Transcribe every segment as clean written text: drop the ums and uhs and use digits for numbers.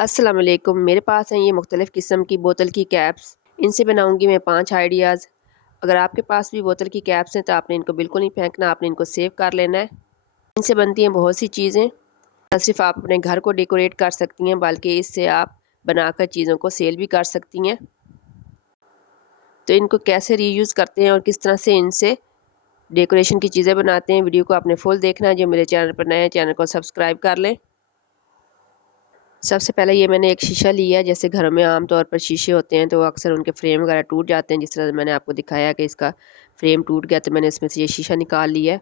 अस्सलाम वालेकुम। मेरे पास हैं ये मुख्तलिफ़ किस्म की बोतल की कैप्स। इनसे बनाऊंगी मैं 5 आइडियाज़। अगर आपके पास भी बोतल की कैप्स हैं तो आपने इनको बिल्कुल नहीं फेंकना, आपने इनको सेव कर लेना है। इनसे बनती हैं बहुत सी चीज़ें। न सिर्फ आप अपने घर को डेकोरेट कर सकती हैं बल्कि इससे आप बनाकर चीज़ों को सेल भी कर सकती हैं। तो इनको कैसे रीयूज़ करते हैं और किस तरह से इनसे डेकोरेशन की चीज़ें बनाते हैं, वीडियो को आपने फुल देखना है। जो मेरे चैनल पर नए हैं चैनल को सब्सक्राइब कर लें। सबसे पहले ये मैंने एक शीशा लिया। जैसे घरों में आम तौर पर शीशे होते हैं तो अक्सर उनके फ्रेम वगैरह टूट जाते हैं। जिस तरह से मैंने आपको दिखाया कि इसका फ्रेम टूट गया तो मैंने इसमें से ये शीशा निकाल लिया है।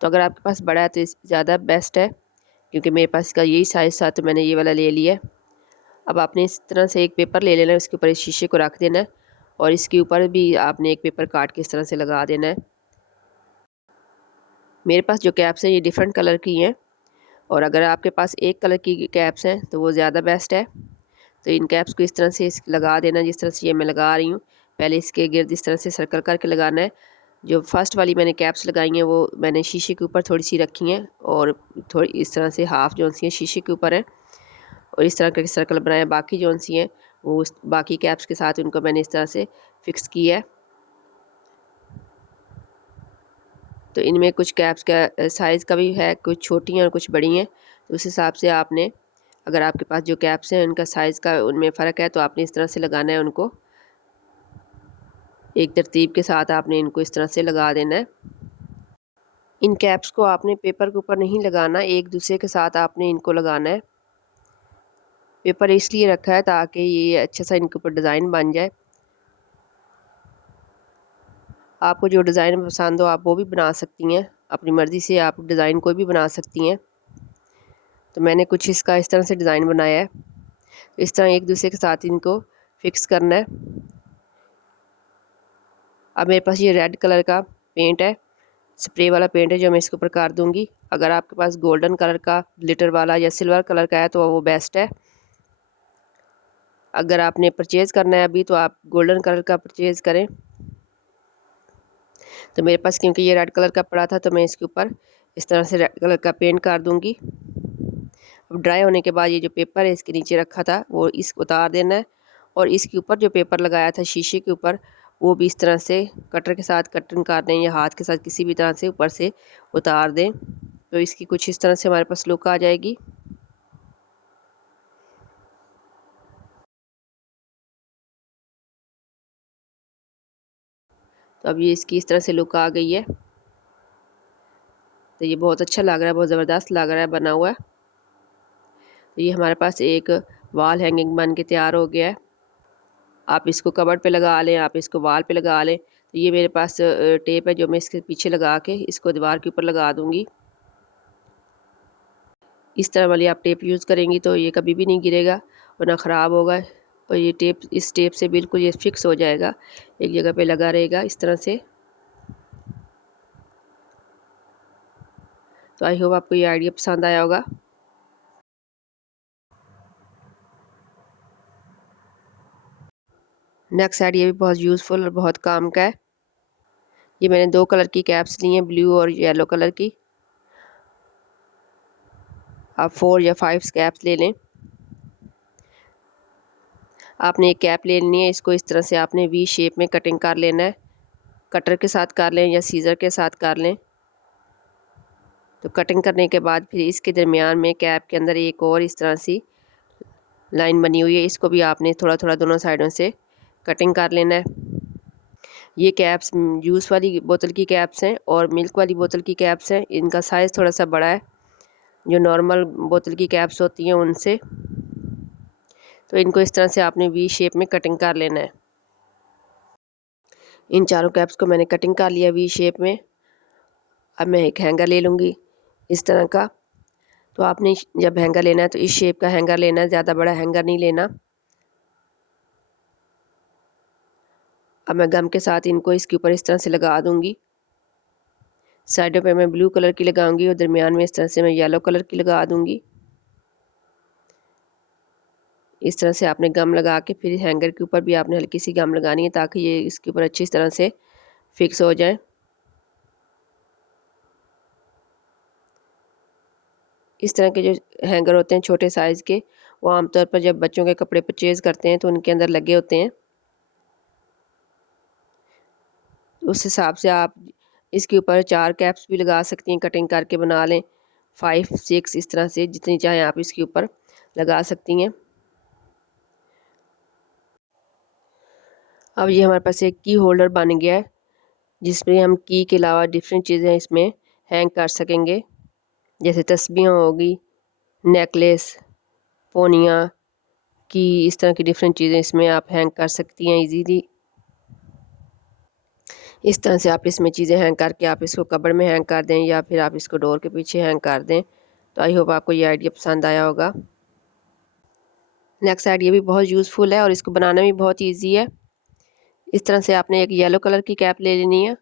तो अगर आपके पास बड़ा है तो ज़्यादा बेस्ट है, क्योंकि मेरे पास इसका यही साइज़ था तो मैंने ये वाला ले लिया है। अब आपने इस तरह से एक पेपर ले लेना है, उसके ऊपर इस शीशे को रख देना है और इसके ऊपर भी आपने एक पेपर काट के इस तरह से लगा देना है। मेरे पास जो कैप्स हैं ये डिफरेंट कलर की हैं और अगर आपके पास एक कलर की कैप्स हैं तो वो ज़्यादा बेस्ट है। तो इन कैप्स को इस तरह से लगा देना, जिस तरह से ये मैं लगा रही हूँ। पहले इसके गिर्द इस तरह से सर्कल करके लगाना है। जो फर्स्ट वाली मैंने कैप्स लगाई हैं वो मैंने शीशे के ऊपर थोड़ी सी रखी हैं और थोड़ी इस तरह से हाफ़ जो सी हैं शीशे के ऊपर है और इस तरह के सर्कल बनाए। बाकी जो सी हैं वो बाकी कैप्स के साथ उनको मैंने इस तरह से फ़िक्स किया है। तो इनमें कुछ कैप्स का साइज़ का भी है, कुछ छोटी हैं और कुछ बड़ी हैं। तो उस हिसाब से आपने, अगर आपके पास जो कैप्स हैं उनका साइज़ का उनमें फ़र्क है तो आपने इस तरह से लगाना है उनको। एक तरतीब के साथ आपने इनको इस तरह से लगा देना है। इन कैप्स को आपने पेपर के ऊपर नहीं लगाना, एक दूसरे के साथ आपने इनको लगाना है। पेपर इसलिए रखा है ताकि ये अच्छा सा इनके ऊपर डिज़ाइन बन जाए। आपको जो डिज़ाइन पसंद हो आप वो भी बना सकती हैं, अपनी मर्ज़ी से आप डिज़ाइन कोई भी बना सकती हैं। तो मैंने कुछ इसका इस तरह से डिज़ाइन बनाया है। इस तरह एक दूसरे के साथ इनको फिक्स करना है। अब मेरे पास ये रेड कलर का पेंट है, स्प्रे वाला पेंट है जो मैं इसके ऊपर कर दूंगी। अगर आपके पास गोल्डन कलर का ग्लिटर वाला या सिल्वर कलर का है तो वो बेस्ट है। अगर आपने परचेज़ करना है अभी तो आप गोल्डन कलर का परचेज़ करें। तो मेरे पास क्योंकि ये रेड कलर का पड़ा था तो मैं इसके ऊपर इस तरह से रेड कलर का पेंट कर दूंगी। अब ड्राई होने के बाद ये जो पेपर है इसके नीचे रखा था वो इसको उतार देना है और इसके ऊपर जो पेपर लगाया था शीशे के ऊपर वो भी इस तरह से कटर के साथ कटिंग कर दें या हाथ के साथ किसी भी तरह से ऊपर से उतार दें। तो इसकी कुछ इस तरह से हमारे पास लुक आ जाएगी। तो अब ये इसकी इस तरह से लुक आ गई है। तो ये बहुत अच्छा लग रहा है, बहुत ज़बरदस्त लग रहा है बना हुआ। तो ये हमारे पास एक वॉल हैंगिंग बन के तैयार हो गया है। आप इसको कबर्ड पे लगा लें, आप इसको वॉल पे लगा लें। तो ये मेरे पास टेप है जो मैं इसके पीछे लगा के इसको दीवार के ऊपर लगा दूँगी। इस तरह वाली आप टेप यूज़ करेंगी तो ये कभी भी नहीं गिरेगा और ना ख़राब होगा और ये टेप इस टेप से बिल्कुल ये फिक्स हो जाएगा, एक जगह पे लगा रहेगा इस तरह से। तो आई होप आपको ये आइडिया पसंद आया होगा। नेक्स्ट आइडिया भी बहुत यूज़फुल और बहुत काम का है। ये मैंने 2 कलर की कैप्स ली हैं, ब्लू और येलो कलर की। आप 4 या 5 कैप्स ले लें। आपने एक कैप लेनी है, इसको इस तरह से आपने वी शेप में कटिंग कर लेना है। कटर के साथ कर लें या सीज़र के साथ कर लें। तो कटिंग करने के बाद फिर इसके दरमियान में कैप के अंदर एक और इस तरह सी लाइन बनी हुई है, इसको भी आपने थोड़ा थोड़ा दोनों साइडों से कटिंग कर लेना है। ये कैप्स जूस वाली बोतल की कैप्स हैं और मिल्क वाली बोतल की कैप्स हैं। इनका साइज़ थोड़ा सा बड़ा है जो नॉर्मल बोतल की कैप्स होती हैं उनसे। तो इनको इस तरह से आपने वी शेप में कटिंग कर लेना है। इन चारों कैप्स को मैंने कटिंग कर लिया वी शेप में। अब मैं एक हैंगर ले लूँगी इस तरह का। तो आपने जब हैंगर लेना है तो इस शेप का हैंगर लेना है, ज़्यादा बड़ा हैंगर नहीं लेना। अब मैं गम के साथ इनको इसके ऊपर इस तरह से लगा दूँगी। साइडों पे मैं ब्लू कलर की लगाऊंगी और दरमियान में इस तरह से मैं येलो कलर की लगा दूँगी। इस तरह से आपने गम लगा के फिर हैंगर के ऊपर भी आपने हल्की सी गम लगानी है ताकि ये इसके ऊपर अच्छी तरह से फिक्स हो जाए। इस तरह के जो हैंगर होते हैं छोटे साइज़ के वो आमतौर पर जब बच्चों के कपड़े परचेज़ करते हैं तो उनके अंदर लगे होते हैं। उस हिसाब से आप इसके ऊपर 4 कैप्स भी लगा सकती हैं, कटिंग करके बना लें। 5-6 इस तरह से जितनी चाहें आप इसके ऊपर लगा सकती हैं। अब ये हमारे पास एक की होल्डर बन गया है, जिसमें हम की के अलावा डिफरेंट चीज़ें इसमें हैंग कर सकेंगे, जैसे तस्बीहें होगी, नेकलेस, पोनियाँ, की, इस तरह की डिफरेंट चीज़ें इसमें आप हैंग कर सकती हैं ईज़िली। इस तरह से आप इसमें चीज़ें हैंग करके आप इसको कबर्ड में हैंग कर दें या फिर आप इसको डोर के पीछे हैंग कर दें। तो आई होप आपको ये आइडिया पसंद आया होगा। नेक्स्ट आइडिया भी बहुत यूज़फुल है और इसको बनाना भी बहुत ईजी है। इस तरह से आपने एक येलो कलर की कैप ले लेनी है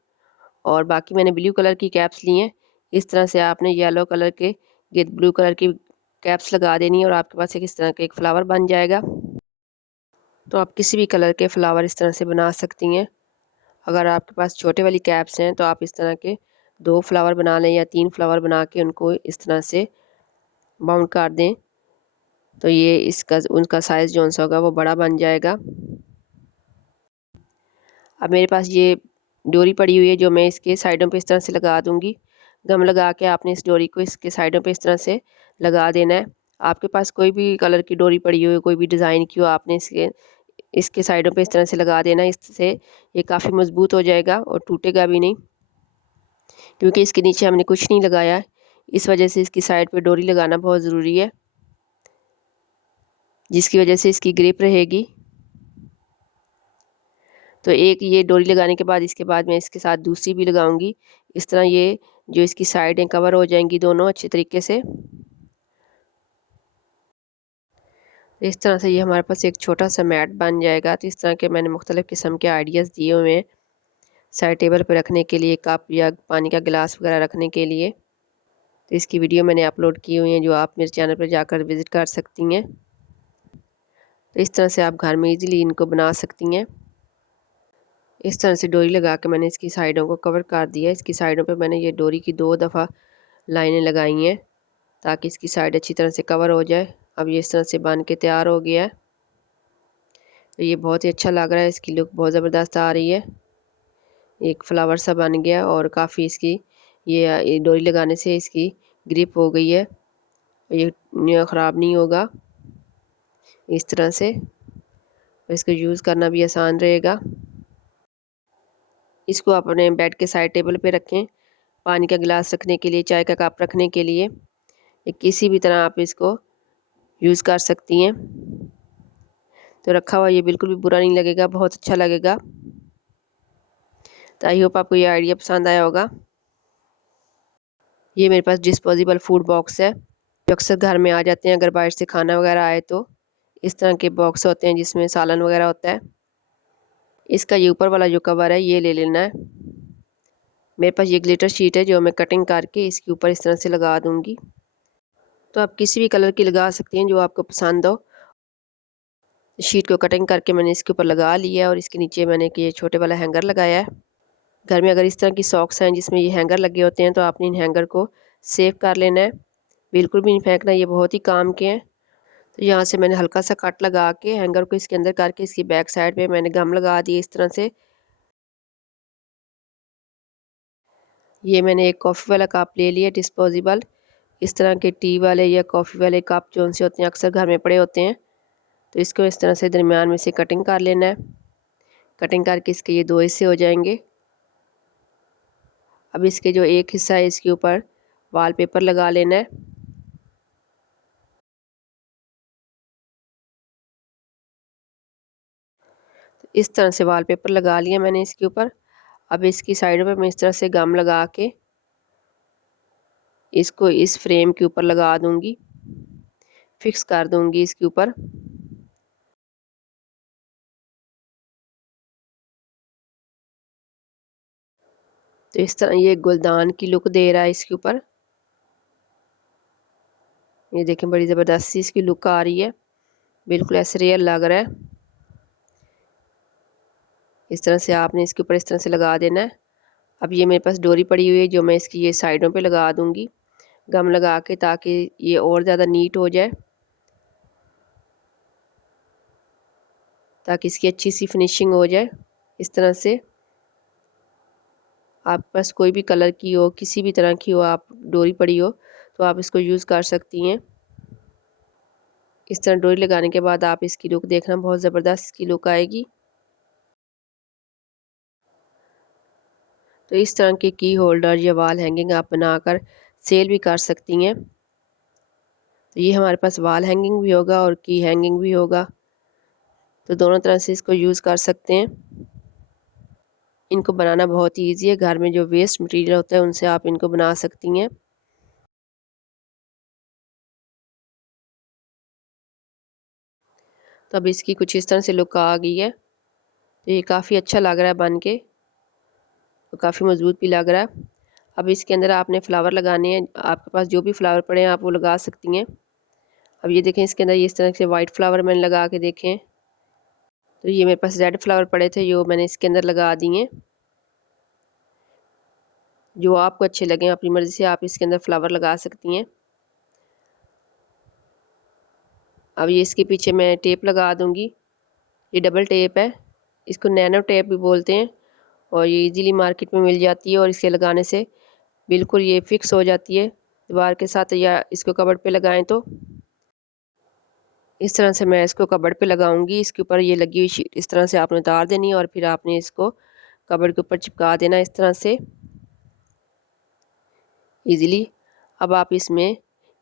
और बाकी मैंने ब्लू कलर की कैप्स ली हैं। इस तरह से आपने येलो कलर के ब्लू कलर की कैप्स लगा देनी है और आपके पास एक इस तरह का एक फ्लावर बन जाएगा। तो आप किसी भी कलर के फ्लावर इस तरह से बना सकती हैं। अगर आपके पास छोटे वाली कैप्स हैं तो आप इस तरह के 2 फ्लावर बना लें या 3 फ्लावर बना के उनको इस तरह से बाउंड कर दें, तो ये इसका उनका साइज़ जो-सा होगा वो बड़ा बन जाएगा। अब मेरे पास ये डोरी पड़ी हुई है जो मैं इसके साइडों पे इस तरह से लगा दूँगी। गम लगा के आपने इस डोरी को इसके साइडों पे इस तरह से लगा देना है। आपके पास कोई भी कलर की डोरी पड़ी हुई हो, कोई भी डिज़ाइन की हो, आपने इसके इसके साइडों पे इस तरह से लगा देना। इससे ये काफ़ी मज़बूत हो जाएगा और टूटेगा भी नहीं, क्योंकि इसके नीचे हमने कुछ नहीं लगाया है। इस वजह से इसकी साइड पे डोरी लगाना बहुत ज़रूरी है, जिसकी वजह से इसकी ग्रिप रहेगी। तो एक ये डोरी लगाने के बाद इसके बाद मैं इसके साथ दूसरी भी लगाऊंगी। इस तरह ये जो इसकी साइडें कवर हो जाएंगी दोनों अच्छे तरीके से। इस तरह से ये हमारे पास एक छोटा सा मैट बन जाएगा। तो इस तरह के मैंने मुख्तलिफ़ किस्म के आइडियाज़ दिए हुए हैं, साइड टेबल पर रखने के लिए, कप या पानी का गिलास वगैरह रखने के लिए। तो इसकी वीडियो मैंने अपलोड की हुई है, जो आप मेरे चैनल पर जाकर विज़िट कर सकती हैं। तो इस तरह से आप घर में ईज़िली इनको बना सकती हैं। इस तरह से डोरी लगा के मैंने इसकी साइडों को कवर कर दिया है। इसकी साइडों पे मैंने ये डोरी की 2 दफ़ा लाइनें लगाई हैं, ताकि इसकी साइड अच्छी तरह से कवर हो जाए। अब ये इस तरह से बन के तैयार हो गया है। तो ये बहुत ही अच्छा लग रहा है, इसकी लुक बहुत ज़बरदस्त आ रही है। एक फ्लावर सा बन गया और काफ़ी इसकी ये डोरी लगाने से इसकी ग्रिप हो गई है। ये ख़राब नहीं होगा इस तरह से। इसको यूज़ करना भी आसान रहेगा। इसको अपने बेड के साइड टेबल पे रखें, पानी का गिलास रखने के लिए, चाय का कप रखने के लिए, या किसी भी तरह आप इसको यूज़ कर सकती हैं। तो रखा हुआ ये बिल्कुल भी बुरा नहीं लगेगा, बहुत अच्छा लगेगा। तो आई होप आपको ये आइडिया पसंद आया होगा। ये मेरे पास डिस्पोजेबल फूड बॉक्स है, जो अक्सर घर में आ जाते हैं अगर बाहर से खाना वगैरह आए तो। इस तरह के बॉक्स होते हैं जिसमें सालन वगैरह होता है। इसका ये ऊपर वाला जो कवर है ये ले लेना है। मेरे पास ये ग्लिटर शीट है जो मैं कटिंग करके इसके ऊपर इस तरह से लगा दूँगी। तो आप किसी भी कलर की लगा सकती हैं जो आपको पसंद हो। शीट को कटिंग करके मैंने इसके ऊपर लगा लिया है और इसके नीचे मैंने ये छोटे वाला हैंगर लगाया है। घर में अगर इस तरह की सॉक्स हैं जिसमें ये हैंगर लगे होते हैं तो आपने इन हैंगर को सेव कर लेना है, बिल्कुल भी नहीं फेंकना, ये बहुत ही काम के हैं। तो यहाँ से मैंने हल्का सा कट लगा के हैंगर को इसके अंदर करके इसकी बैक साइड पे मैंने गम लगा दिए इस तरह से। ये मैंने एक कॉफ़ी वाला कप ले लिया डिस्पोजेबल। इस तरह के टी वाले या कॉफ़ी वाले कप जो से होते हैं अक्सर घर में पड़े होते हैं। तो इसको इस तरह से दरमियान में से कटिंग कर लेना है। कटिंग करके इसके ये 2 हिस्से हो जाएंगे। अब इसके जो एक हिस्सा है इसके ऊपर वॉलपेपर लगा लेना है। तो इस तरह से वॉलपेपर लगा लिया मैंने इसके ऊपर। अब इसकी साइडों पे मैं इस तरह से गम लगा के इसको इस फ्रेम के ऊपर लगा दूंगी, फिक्स कर दूंगी इसके ऊपर। तो इस तरह ये गुलदान की लुक दे रहा है इसके ऊपर। ये देखें बड़ी ज़बरदस्त सी इसकी लुक आ रही है, बिल्कुल ऐसे रियल लग रहा है। इस तरह से आपने इसके ऊपर इस तरह से लगा देना है। अब ये मेरे पास डोरी पड़ी हुई है जो मैं इसकी ये साइडों पे लगा दूंगी गम लगा के, ताकि ये और ज़्यादा नीट हो जाए। ताकि इसकी अच्छी सी फिनिशिंग हो जाए। इस तरह से आपके पास कोई भी कलर की हो, किसी भी तरह की हो, आप डोरी पड़ी हो तो आप इसको यूज़ कर सकती हैं। इस तरह डोरी लगाने के बाद आप इसकी लुक देखना, बहुत ज़बरदस्त इसकी लुक आएगी। तो इस तरह के की होल्डर या वॉल हैंगिंग आप बनाकर सेल भी कर सकती हैं। तो ये हमारे पास वॉल हैंगिंग भी होगा और की हैंगिंग भी होगा, तो दोनों तरह से इसको यूज़ कर सकते हैं। इनको बनाना बहुत ही ईजी है, घर में जो वेस्ट मटेरियल होता है उनसे आप इनको बना सकती हैं। तो अब इसकी कुछ इस तरह से लुक आ गई है। तो ये काफ़ी अच्छा लग रहा है बन के, तो काफ़ी मज़बूत भी लग रहा है। अब इसके अंदर आपने फ्लावर लगाने हैं, आपके पास जो भी फ्लावर पड़े हैं आप वो लगा सकती हैं। अब ये देखें, इसके अंदर ये इस तरह से वाइट फ्लावर मैंने लगा के देखें। तो ये मेरे पास रेड फ्लावर पड़े थे, जो मैंने इसके अंदर लगा दिए। जो आपको अच्छे लगें अपनी मर्ज़ी से आप इसके अंदर फ्लावर लगा सकती हैं। अब ये इसके पीछे मैं टेप लगा दूँगी। ये डबल टेप है, इसको नैनो टेप भी बोलते हैं और ये इजीली मार्केट में मिल जाती है और इसे लगाने से बिल्कुल ये फिक्स हो जाती है दीवार के साथ, या इसको कबर्ड पे लगाएं तो इस तरह से मैं इसको कबर्ड पे लगाऊंगी। इसके ऊपर ये लगी हुई शीट इस तरह से आपने उतार देनी है और फिर आपने इसको कबर्ड के ऊपर चिपका देना इस तरह से इजीली। अब आप इसमें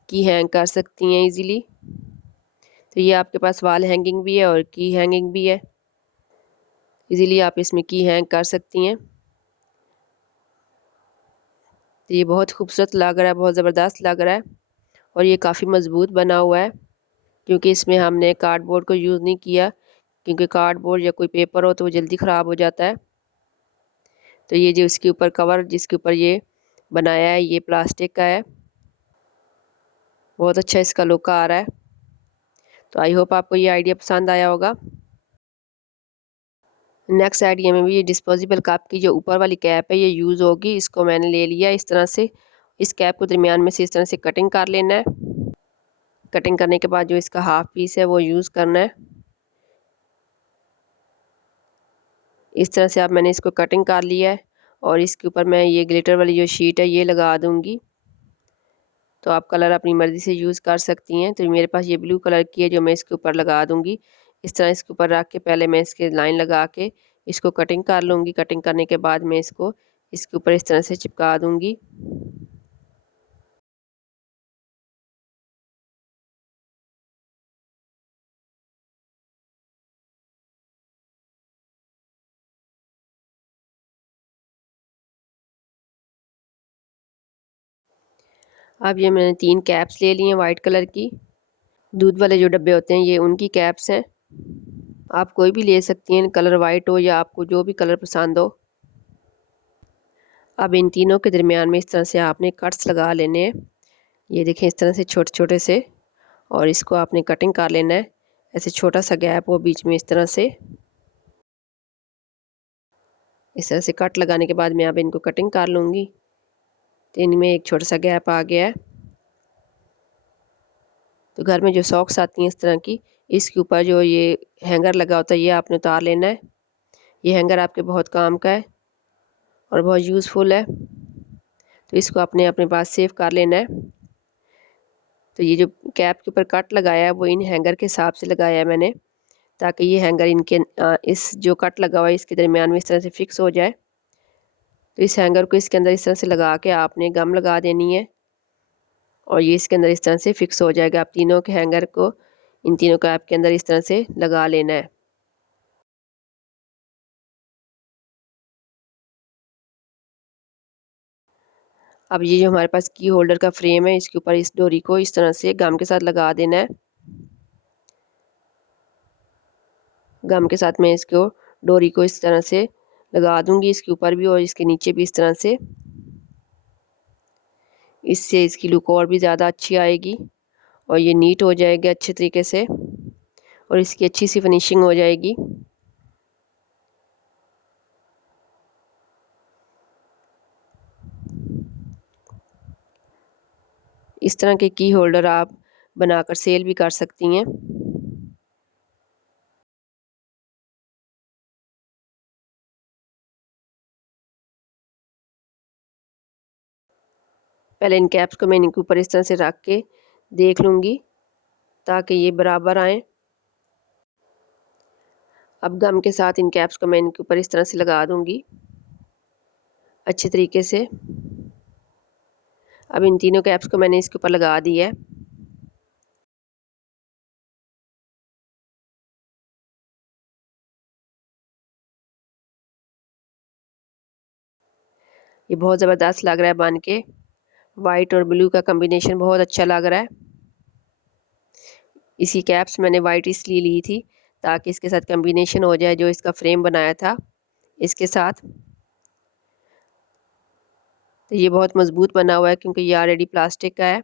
की हैंग कर सकती हैं इजीली। तो ये आपके पास वॉल हैंगिंग भी है और की हैंगिंग भी है, इजीली आप इसमें की हैंग कर सकती हैं। तो ये बहुत खूबसूरत लग रहा है, बहुत ज़बरदस्त लग रहा है और ये काफ़ी मज़बूत बना हुआ है, क्योंकि इसमें हमने कार्डबोर्ड को यूज़ नहीं किया, क्योंकि कार्डबोर्ड या कोई पेपर हो तो वो जल्दी ख़राब हो जाता है। तो ये जो इसके ऊपर कवर जिसके ऊपर ये बनाया है ये प्लास्टिक का है, बहुत अच्छा इसका लुक आ रहा है। तो आई होप आपको ये आइडिया पसंद आया होगा। नेक्स्ट आइडिया में भी ये डिस्पोजेबल कप की जो ऊपर वाली कैप है ये यूज़ होगी। इसको मैंने ले लिया इस तरह से, इस कैप को दरमियान में से इस तरह से कटिंग कर लेना है। कटिंग करने के बाद जो इसका हाफ पीस है वो यूज़ करना है। इस तरह से अब मैंने इसको कटिंग कर लिया है और इसके ऊपर मैं ये ग्लिटर वाली जो शीट है ये लगा दूँगी। तो आप कलर अपनी मर्ज़ी से यूज़ कर सकती हैं। तो मेरे पास ये ब्लू कलर की है जो मैं इसके ऊपर लगा दूँगी। इस तरह इसके ऊपर रख के पहले मैं इसके लाइन लगा के इसको कटिंग कर लूँगी। कटिंग करने के बाद मैं इसको इसके ऊपर इस तरह से चिपका दूँगी। अब ये मैंने 3 कैप्स ले ली हैं वाइट कलर की। दूध वाले जो डब्बे होते हैं ये उनकी कैप्स हैं। आप कोई भी ले सकती हैं, कलर वाइट हो या आपको जो भी कलर पसंद हो। अब इन तीनों के दरमियान में इस तरह से आपने कट्स लगा लेने हैं। ये देखें इस तरह से छोटे-छोटे से, और इसको आपने कटिंग कर लेना है। ऐसे छोटा सा गैप हो बीच में इस तरह से। इस तरह से कट लगाने के बाद मैं अब इनको कटिंग कर लूँगी। तो इनमें एक छोटा सा गैप आ गया है। तो घर में जो सॉक्स आती हैं इस तरह की, इसके ऊपर जो ये हैंगर लगा होता है ये आपने उतार लेना है। ये हैंगर आपके बहुत काम का है और बहुत यूज़फुल है, तो इसको आपने अपने पास सेव कर लेना है। तो ये जो कैप के ऊपर कट लगाया है वो इन हैंगर के हिसाब से लगाया है मैंने, ताकि ये हैंगर इनके इस जो कट लगा हुआ है इसके दरमियान में इस तरह से फिक्स हो जाए। तो इस हैंगर को इसके अंदर इस तरह से लगा के आपने गम लगा देनी है और ये इसके अंदर इस तरह से फिक्स हो जाएगा। आप तीनों के हैंगर को इन तीनों कैप के अंदर इस तरह से लगा लेना है। अब ये जो हमारे पास की होल्डर का फ्रेम है इसके ऊपर इस डोरी को इस तरह से गम के साथ लगा देना है। गम के साथ मैं इसको डोरी को इस तरह से लगा दूंगी, इसके ऊपर भी और इसके नीचे भी इस तरह से। इससे इसकी लुक और भी ज़्यादा अच्छी आएगी और ये नीट हो जाएगा अच्छे तरीके से और इसकी अच्छी सी फिनिशिंग हो जाएगी। इस तरह के की होल्डर आप बनाकर सेल भी कर सकती हैं। पहले इन कैप्स को मैं इनके ऊपर इस तरह से रख के देख लूँगी ताकि ये बराबर आए। अब गम के साथ इन कैप्स को मैं इनके ऊपर इस तरह से लगा दूँगी अच्छे तरीके से। अब इन तीनों कैप्स को मैंने इसके ऊपर लगा दिया है। ये बहुत ज़बरदस्त लग रहा है बन के। वाइट और ब्लू का कॉम्बिनेशन बहुत अच्छा लग रहा है। इसी कैप्स मैंने वाइट इसलिए ली थी ताकि इसके साथ कॉम्बिनेशन हो जाए जो इसका फ्रेम बनाया था इसके साथ। तो ये बहुत मज़बूत बना हुआ है क्योंकि ये ऑलरेडी प्लास्टिक का है।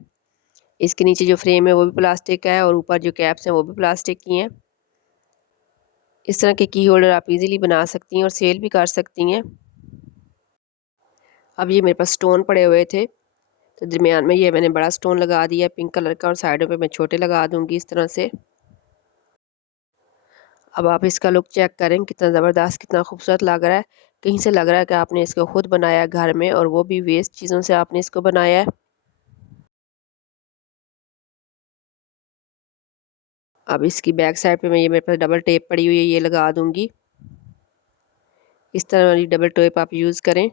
इसके नीचे जो फ्रेम है वो भी प्लास्टिक का है और ऊपर जो कैप्स हैं वो भी प्लास्टिक की हैं। इस तरह के की होल्डर आप इजीली बना सकती हैं और सेल भी कर सकती हैं। अब ये मेरे पास स्टोन पड़े हुए थे तो दरमियान में ये मैंने बड़ा स्टोन लगा दिया पिंक कलर का और साइडों पे मैं छोटे लगा दूंगी इस तरह से। अब आप इसका लुक चेक करें कितना ज़बरदस्त कितना खूबसूरत लग रहा है। कहीं से लग रहा है कि आपने इसको खुद बनाया घर में और वो भी वेस्ट चीज़ों से आपने इसको बनाया है। अब इसकी बैक साइड पे मैं ये मेरे पास डबल टेप पड़ी हुई है ये लगा दूंगी। इस तरह वाली डबल टेप आप यूज़ करें।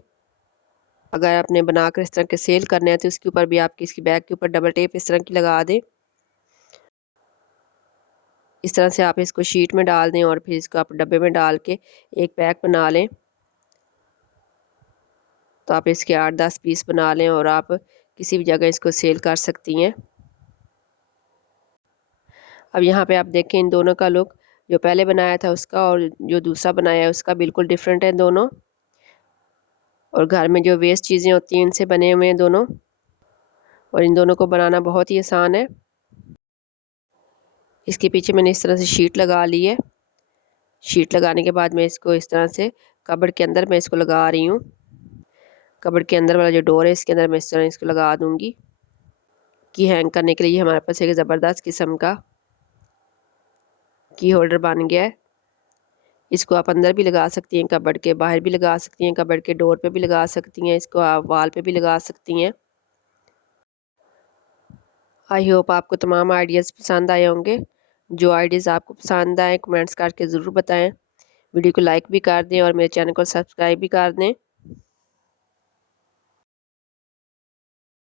अगर आपने बनाकर इस तरह के सेल करने हैं तो उसके ऊपर भी आपकी इसकी बैग के ऊपर डबल टेप इस तरह की लगा दें। इस तरह से आप इसको शीट में डाल दें और फिर इसको आप डब्बे में डाल के एक पैक बना लें। तो आप इसके 8-10 पीस बना लें और आप किसी भी जगह इसको सेल कर सकती हैं। अब यहाँ पे आप देखें इन दोनों का लुक जो पहले बनाया था उसका और जो दूसरा बनाया है उसका बिल्कुल डिफरेंट है दोनों। और घर में जो वेस्ट चीज़ें होती हैं इनसे बने हुए हैं दोनों। और इन दोनों को बनाना बहुत ही आसान है। इसके पीछे मैंने इस तरह से शीट लगा ली है। शीट लगाने के बाद मैं इसको इस तरह से कबर्ड के अंदर मैं इसको लगा रही हूँ। कबर्ड के अंदर वाला जो डोर है इसके अंदर मैं इस तरह इसको लगा दूँगी कि हैंग करने के लिए हमारे पास एक ज़बरदस्त किस्म का की होल्डर बन गया है। इसको आप अंदर भी लगा सकती हैं कबर्ड के, बाहर भी लगा सकती हैं, कबर्ड के डोर पे भी लगा सकती हैं, इसको आप वॉल पे भी लगा सकती हैं। आई होप आपको तमाम आइडियाज़ पसंद आए होंगे। जो आइडियाज़ आपको पसंद आए कमेंट्स करके ज़रूर बताएं। वीडियो को लाइक भी कर दें और मेरे चैनल को सब्सक्राइब भी कर दें।